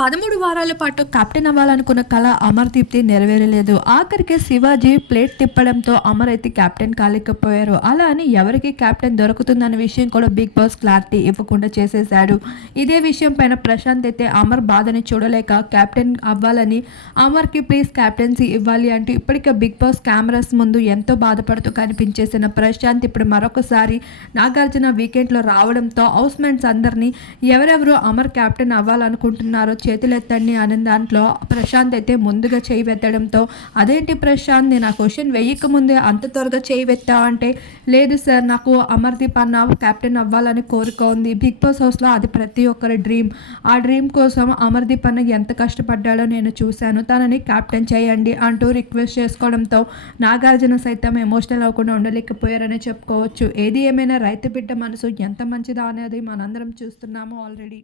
పదమూడు వారాల పాటు కెప్టెన్ అవ్వాలనుకున్న కళ అమర్దీప్తి నెరవేరలేదు. ఆఖరికి శివాజీ ప్లేట్ తిప్పడంతో అమర్ అయితే కెప్టెన్ కాలేకపోయారు. అలా అని ఎవరికి కెప్టెన్ దొరుకుతుందన్న విషయం కూడా బిగ్ బాస్ క్లారిటీ ఇవ్వకుండా చేసేశాడు. ఇదే విషయం పైన ప్రశాంత్ అయితే అమర్ బాధని చూడలేక కెప్టెన్ అవ్వాలని అమర్కి ప్లీజ్ కెప్టెన్సీ ఇవ్వాలి అంటూ ఇప్పటికే బిగ్ బాస్ కెమెరాస్ ముందు ఎంతో బాధపడుతూ కనిపించేసిన ప్రశాంత్ ఇప్పుడు మరొకసారి నాగార్జున వీకెండ్లో రావడంతో హౌస్ మేట్స్ అందరినీ ఎవరెవరు అమర్ కెప్టెన్ అవ్వాలనుకుంటున్నారో చేతులెత్తండి అనే దాంట్లో ప్రశాంత్ అయితే ముందుగా చేయి వెత్తడంతో అదేంటి ప్రశాంత్ నేను ఆ క్వశ్చన్ వేయక ముందే అంత త్వరగా చేయి వెత్తా అంటే లేదు సార్ నాకు అమర్దీప్ అన్న కెప్టెన్ అవ్వాలని కోరిక ఉంది. బిగ్ బాస్ హౌస్లో అది ప్రతి ఒక్కరి డ్రీమ్. ఆ డ్రీమ్ కోసం అమర్దీప్ అన్న ఎంత కష్టపడ్డాడో నేను చూశాను. తనని కెప్టెన్ చేయండి అంటూ రిక్వెస్ట్ చేసుకోవడంతో నాగార్జున సైతం ఎమోషనల్ అవ్వకుండా ఉండలేకపోయారని చెప్పుకోవచ్చు. ఏది ఏమైనా రైతు బిడ్డ మనసు ఎంత మంచిదా అనేది మనందరం చూస్తున్నాము ఆల్రెడీ.